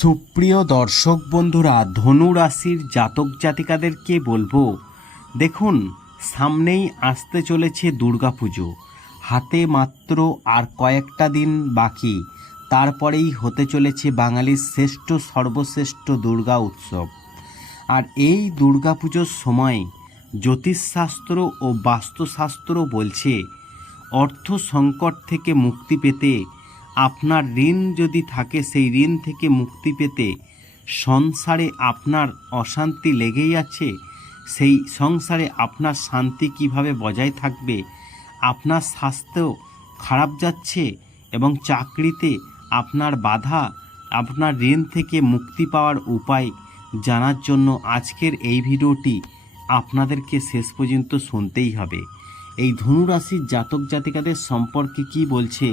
সুপ্রিয় দর্শক বন্ধুরা, ধনু রাশির জাতক জাতিকাদেরকে বলব, দেখুন, সামনেই আসতে চলেছে দুর্গাপুজো। হাতে মাত্র আর কয়েকটা দিন বাকি, তারপরেই হতে চলেছে বাঙালির শ্রেষ্ঠ সর্বশ্রেষ্ঠ দুর্গা উৎসব। আর এই দুর্গাপুজোর সময় জ্যোতিষশাস্ত্র ও বাস্তুশাস্ত্র বলছে, অর্থ সংকট থেকে মুক্তি পেতে আপনার ঋণ যদি থাকে, সেই ঋণ থেকে মুক্তি পেতে সংসারে আপনার অশান্তি লেগেই আছে। সেই সংসারে আপনার শান্তি কীভাবে বজায় থাকবে? আপনার স্বাস্থ্য খারাপ যাচ্ছে এবং চাকরিতে আপনার বাধা, আপনার ঋণ থেকে মুক্তি পাওয়ার উপায় জানার জন্য আজকের এই ভিডিওটি আপনাদেরকে শেষ পর্যন্ত শুনতেই হবে। এই ধনুরাশির জাতক জাতিকাদের সম্পর্কে কি বলছে?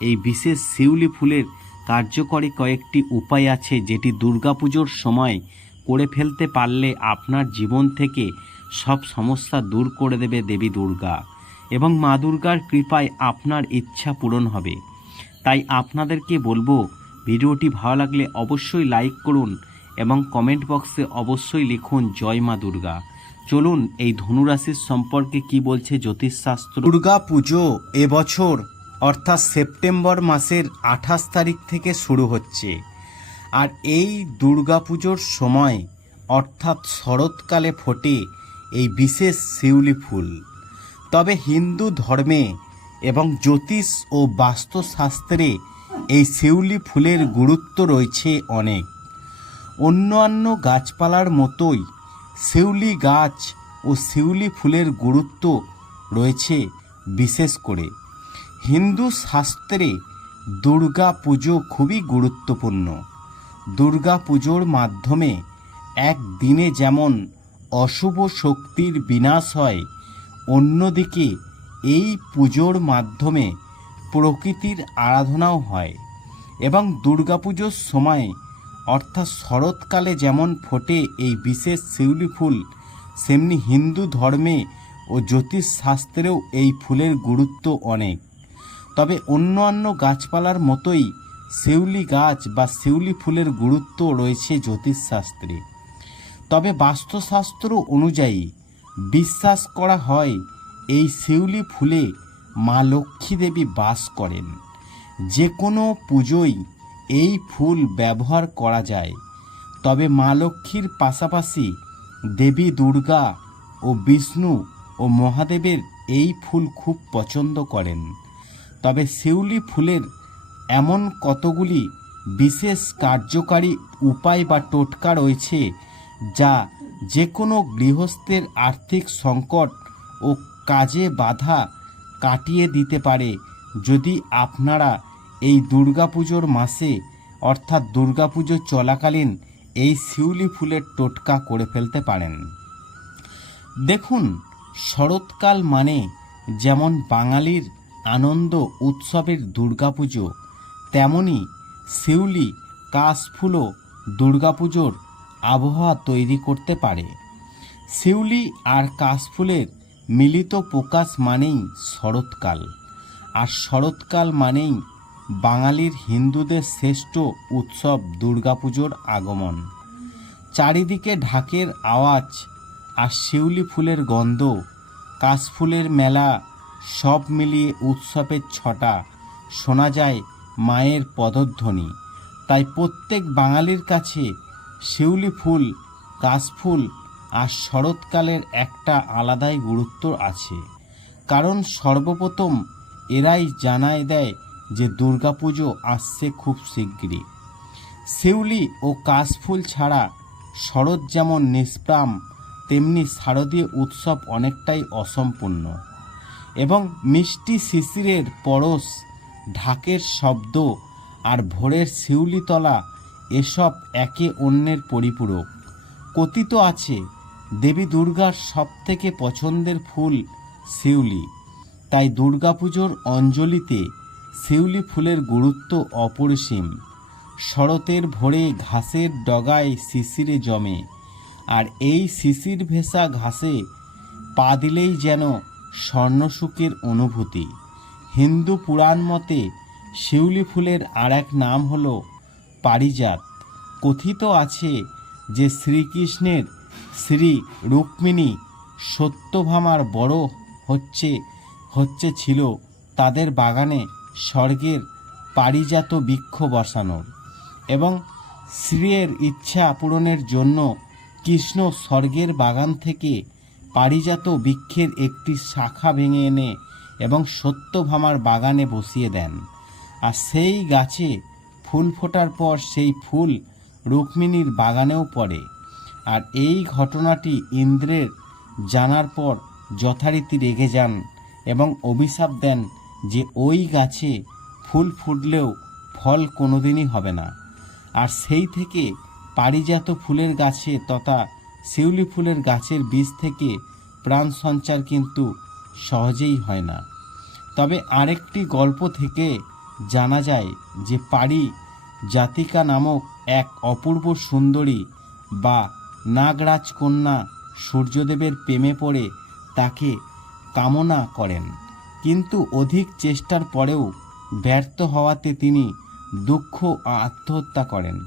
এই বিশেষ শিউলি ফুলের কার্যকরী কয়েকটি উপায় আছে যেটি দুর্গাপুজোর সময় করে ফেলতে পারলে আপনার জীবন থেকে সব সমস্যা দূর করে দেবে দেবী দুর্গা। এবং মা দুর্গার কৃপায় আপনার ইচ্ছা পূরণ হবে। তাই আপনাদেরকে বলব, ভিডিওটি ভালো লাগলে অবশ্যই লাইক করুন এবং কমেন্ট বক্সে অবশ্যই লিখুন, জয় মা দুর্গা। চলুন, এই ধনুরাশির সম্পর্কে কি বলছে জ্যোতিষশাস্ত্র? দুর্গা পুজো এবছর অর্থাৎ সেপ্টেম্বর মাসের আঠাশ তারিখ থেকে শুরু হচ্ছে। আর এই দুর্গাপুজোর সময় অর্থাৎ শরৎকালে ফোটে এই বিশেষ শিউলি ফুল। তবে হিন্দু ধর্মে এবং জ্যোতিষ ও বাস্তুশাস্ত্রে এই শিউলি ফুলের গুরুত্ব রয়েছে অনেক। অন্যান্য গাছপালার মতোই শিউলি গাছ ও শিউলি ফুলের গুরুত্ব রয়েছে বিশেষ করে। হিন্দু শাস্ত্রে দুর্গা পুজো খুবই গুরুত্বপূর্ণ। দুর্গা পুজোর মাধ্যমে এক দিনে যেমন অশুভ শক্তির বিনাশ হয়, অন্যদিকে এই পুজোর মাধ্যমে প্রকৃতির আরাধনাও হয় এবং দুর্গাপুজোর সময় অর্থাৎ শরৎকালে যেমন ফোটে এই বিশেষ শিউলি ফুল, সেমনি হিন্দু ধর্মে ও জ্যোতিষ শাস্ত্রেও এই ফুলের গুরুত্ব অনেক। তবে অন্যান্য গাছপালার মতোই শিউলি গাছ বা শিউলি ফুলের গুরুত্ব রয়েছে জ্যোতিষশাস্ত্রে। তবে বাস্তুশাস্ত্র অনুযায়ী বিশ্বাস করা হয়, এই শিউলি ফুলে মা লক্ষ্মী দেবী বাস করেন। যে কোনো পুজোয় এই ফুল ব্যবহার করা যায়। তবে মা লক্ষ্মীর পাশাপাশি দেবী দুর্গা ও বিষ্ণু ও মহাদেবের এই ফুল খুব পছন্দ করেন। তবে শিউলি ফুলের এমন কতগুলি বিশেষ কার্যকারী উপায় বা টোটকা রয়েছে যা যে কোনো গৃহস্থের আর্থিক সংকট ও কাজে বাধা কাটিয়ে দিতে পারে যদি আপনারা এই দুর্গাপুজোর মাসে অর্থাৎ দুর্গাপুজো চলাকালীন এই শিউলি ফুলের টোটকা করে ফেলতে পারেন। দেখুন, শরৎকাল মানে যেমন বাঙালির আনন্দ উৎসবের দুর্গাপুজো। তেমনি শিউলি, কাশফুলও দুর্গাপুজোর আবহাওয়া তৈরি করতে পারে। শিউলি আর কাশফুলের মিলিত প্রকাশ মানেই শরৎকাল। আর শরৎকাল মানেই বাঙালির হিন্দুদের শ্রেষ্ঠ উৎসব দুর্গাপুজোর আগমন। চারিদিকে ঢাকের আওয়াজ আর শিউলি ফুলের গন্ধ, কাশফুলের মেলা সব মিলিয়ে উৎসবের ছটা। শোনা যায়, মায়ের পদধ্বনি। তাই প্রত্যেক বাঙালির কাছে শিউলি ফুল কাশফুল আর শরৎকালের একটা আলাদাই গুরুত্ব আছে। কারণ সর্বপ্রথম এরাই জানায় দেয় যে দুর্গাপুজো আসছে খুব শিগগিরই। শিউলি ও কাশফুল ছাড়া শরৎ যেমন নিষ্প্রাম, তেমনি শারদীয় উৎসব অনেকটাই অসম্পূর্ণ। এবং মিষ্টি শিশিরের পরশ, ঢাকের শব্দ আর ভোরের শিউলিতলা এসব একে অন্যের পরিপূরক। কথিত আছে, দেবী দুর্গার সবথেকে পছন্দের ফুল শিউলি। তাই দুর্গাপুজোর অঞ্জলিতে শিউলি ফুলের গুরুত্ব অপরিসীম। শরতের ভোরে ঘাসের ডগায় শিশিরে জমে, আর এই শিশির ভেসা ঘাসে পা দিলেই যেন স্বর্ণসুখের অনুভূতি। হিন্দু পুরাণ মতে শিউলি ফুলের আর এক নাম হল পারিজাত। কথিত আছে যে শ্রীকৃষ্ণের শ্রী রুক্মিণী সত্যভামার বড় হচ্ছে হচ্ছে ছিল তাদের বাগানে স্বর্গের পারিজাত বৃক্ষ বসানোর এবং শ্রীয়ের ইচ্ছা পূরণের জন্য কৃষ্ণ স্বর্গের বাগান থেকে পারিজাত বৃক্ষের একটি শাখা ভেঙে এনে এবং সত্যভামার বাগানে বসিয়ে দেন। আর সেই গাছে ফুল ফোটার পর সেই ফুল রুক্মিণীর বাগানেও পড়ে। আর এই ঘটনাটি ইন্দ্রের জানার পর যথারীতি রেগে যান এবং অভিশাপ দেন যে ওই গাছে ফুল ফুটলেও ফল কোনোদিনই হবে না। আর সেই থেকে পারিজাত ফুলের গাছে তথা শিউলি ফুলের গাছের বীজ থেকে প্রাণ সঞ্চার কিন্তু সহজেই হয় না। তবে আরেকটি গল্প থেকে জানা যায় যে পারি জাতিকা নামক এক অপূর্ব সুন্দরী বা নাগরাজ কন্যা সূর্যদেবের প্রেমে পড়ে তাকে কামনা করেন। কিন্তু অধিক চেষ্টার পরেও ব্যর্থ হওয়াতে তিনি দুঃখ আত্মহত্যা করেন।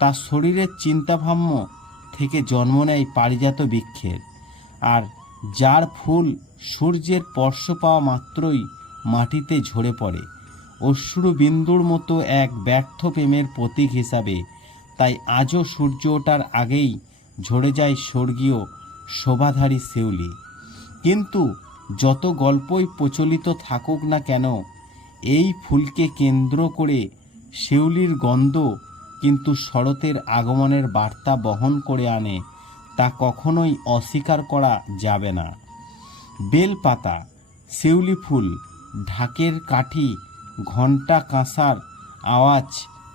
তার শরীরের চিন্তাভাম্য থেকে জন্ম নেয় পারিজাত বৃক্ষের। আর যার ফুল সূর্যের স্পর্শ পাওয়া মাত্রই মাটিতে ঝরে পড়ে। অশ্রু বিন্দুর মতো এক ব্যর্থ প্রেমের প্রতীক হিসাবে, তাই আজও সূর্য ওঠার আগেই ঝরে যায় স্বর্গীয় শোভাধারী শিউলি কিন্তু যত গল্পই প্রচলিত থাকুক না কেন, এই ফুলকে কেন্দ্র করে শিউলির গন্ধ কিন্তু শরতের আগমনের বার্তা বহন করে আনে, তা কখনোই অস্বীকার করা যাবে না। বেলপাতা, শিউলি ফুল, ঢাকের কাঠি, ঘণ্টা কাঁসার আওয়াজ,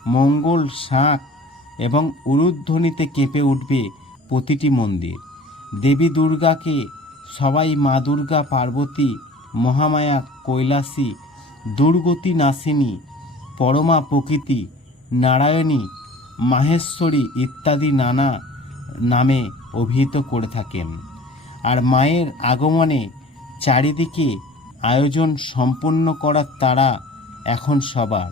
মঙ্গল শাঁখ এবং উরুধ্বনিতে কেঁপে উঠবে প্রতিটি মন্দির। দেবী দুর্গাকে সবাই মা দুর্গা, পার্বতী, মহামায়া, কৈলাসী দুর্গতি নাসিনী পরমা প্রকৃতি, নারায়ণী মাহেশ্বরী ইত্যাদি নানা নামে অভিহিত করে থাকেন। আর মায়ের আগমনে চারিদিকে আয়োজন সম্পন্ন করার তারা এখন সবার।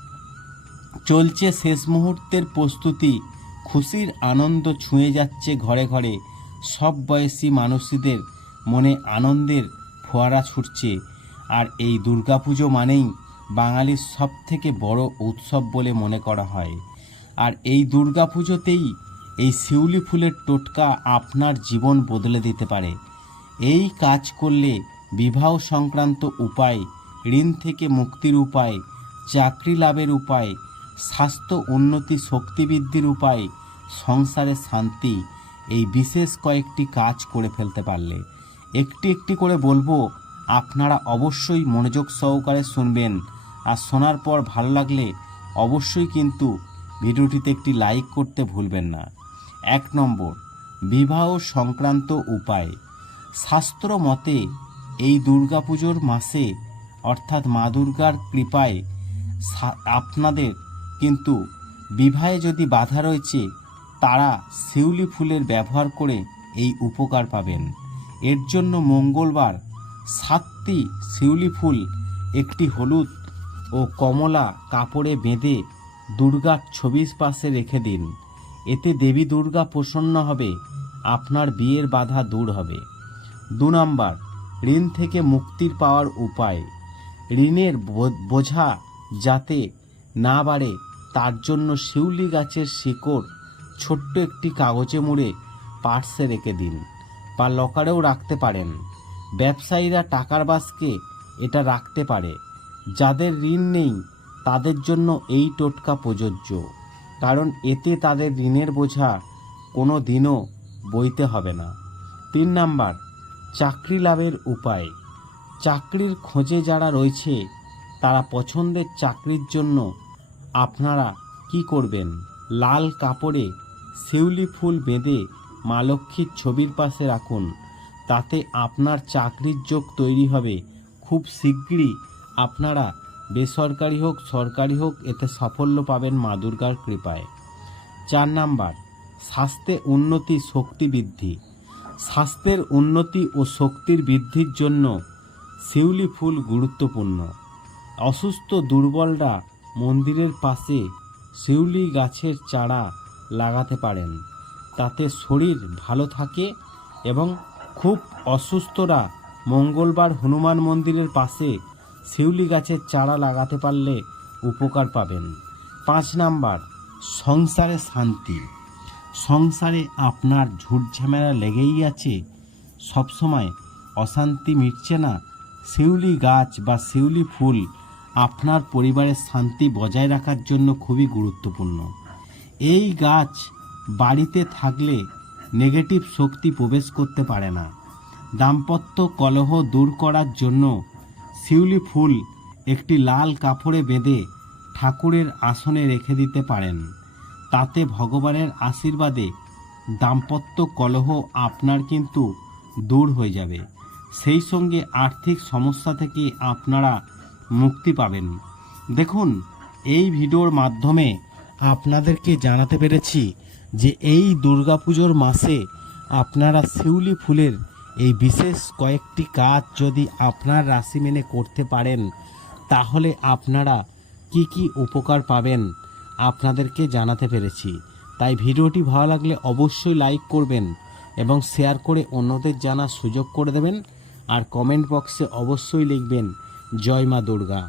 চলছে শেষ মুহূর্তের প্রস্তুতি, খুশির আনন্দ ছুঁয়ে যাচ্ছে ঘরে ঘরে সব বয়সী মানুষদের মনে আনন্দের ফোয়ারা ছুটছে। আর এই দুর্গাপুজো মানেই বাঙালির সব থেকে বড় উৎসব বলে মনে করা হয়। আর এই দুর্গা পুজোতেই এই শিউলি ফুলের টোটকা আপনার জীবন বদলে দিতে পারে। এই কাজ করলে বিবাহ সংক্রান্ত উপায়, ঋণ থেকে মুক্তির উপায়, চাকরি লাভের উপায়, স্বাস্থ্য উন্নতি, শক্তিবৃদ্ধির উপায়, সংসারে শান্তি এই বিশেষ কয়েকটি কাজ করে ফেলতে পারলে। একটি একটি করে বলব, আপনারা অবশ্যই মনোযোগ সহকারে শুনবেন। আর শোনার পর ভালো লাগলে অবশ্যই কিন্তু ভিডিওটিতে একটি লাইক করতে ভুলবেন না। এক নম্বর, বিবাহ সংক্রান্ত উপায়। শাস্ত্র মতে, এই দুর্গাপুজোর মাসে, অর্থাৎ মা দুর্গার কৃপায় আপনাদের কিন্তু বিবাহে যদি বাধা রয়েছে, তারা শিউলি ফুলের ব্যবহার করে এই উপকার পাবেন। এর জন্য মঙ্গলবার সাতটি শিউলি ফুল, একটি হলুদ ও কমলা কাপড়ে বেঁধে দুর্গার ছবির পাশে রেখে দিন। এতে দেবী দুর্গা প্রসন্ন হবে, আপনার বিয়ের বাধা দূর হবে। দু নম্বর, ঋণ থেকে মুক্তির পাওয়ার উপায়। ঋণের বোঝা যাতে না বাড়ে, তার জন্য শিউলি গাছের শিকড় ছোট্ট একটি কাগজে মুড়ে পার্সে রেখে দিন বা লকারেও রাখতে পারেন। ব্যবসায়ীরা টাকার বাসকে এটা রাখতে পারে। যাদের ঋণ নেই তাদের জন্য এই টোটকা প্রযোজ্য, কারণ এতে তাদের ঋণের বোঝা কোনো দিনও বইতে হবে না। তিন নাম্বার, চাকরি লাভের উপায়। চাকরির খোঁজে যারা রয়েছে, তারা পছন্দের চাকরির জন্য আপনারা কি করবেন? লাল কাপড়ে শিউলি ফুল বেঁধে মা লক্ষ্মীর ছবির পাশে রাখুন। তাতে আপনার চাকরির যোগ তৈরি হবে। খুব শীঘ্রই আপনারা বেসরকারি হোক, সরকারি হোক, এতে সাফল্য পাবেন মা দুর্গার কৃপায়। চার নাম্বার, স্বাস্থ্যে উন্নতি, শক্তি বৃদ্ধি। স্বাস্থ্যের উন্নতি ও শক্তির বৃদ্ধির জন্য শিউলি ফুল গুরুত্বপূর্ণ। অসুস্থ দুর্বলরা মন্দিরের পাশে শিউলি গাছের চারা লাগাতে পারেন। তাতে শরীর ভালো থাকে এবং খুব অসুস্থরা মঙ্গলবার হনুমান মন্দিরের পাশে শিউলি গাছের চারা লাগাতে পারলে উপকার পাবেন। পাঁচ নাম্বার, সংসারে শান্তি। সংসারে আপনার ঝুটঝামেলা লেগেই আছে। সবসময় অশান্তি মিটছে না। শিউলি গাছ বা শিউলি ফুল আপনার পরিবারের শান্তি বজায় রাখার জন্য খুবই গুরুত্বপূর্ণ। এই গাছ বাড়িতে থাকলে নেগেটিভ শক্তি প্রবেশ করতে পারে না। দাম্পত্য কলহ দূর করার জন্য শিউলি ফুল একটি লাল কাপড়ে বেঁধে ঠাকুরের আসনে রেখে দিতে পারেন। তাতে ভগবানের আশীর্বাদে দাম্পত্য কলহ আপনার কিন্তু দূর হয়ে যাবে। সেই সঙ্গে আর্থিক সমস্যা থেকে আপনারা মুক্তি পাবেন। দেখুন, এই ভিডিওর মাধ্যমে আপনাদেরকে জানাতে পেরেছি যে এই দুর্গাপুজোর মাসে আপনারা শিউলি ফুলের এই বিশেষ কয়েকটি কাজ যদি আপনার রাশি মেনে করতে পারেন, তাহলে আপনারা কি কি উপকার পাবেন আপনাদেরকে জানাতে পেরেছি। তাই ভিডিওটি ভালো লাগলে অবশ্যই লাইক করবেন এবং শেয়ার করে অন্যদের জানার সুযোগ করে দেবেন। আর কমেন্ট বক্সে অবশ্যই লিখবেন, জয় মা দুর্গা।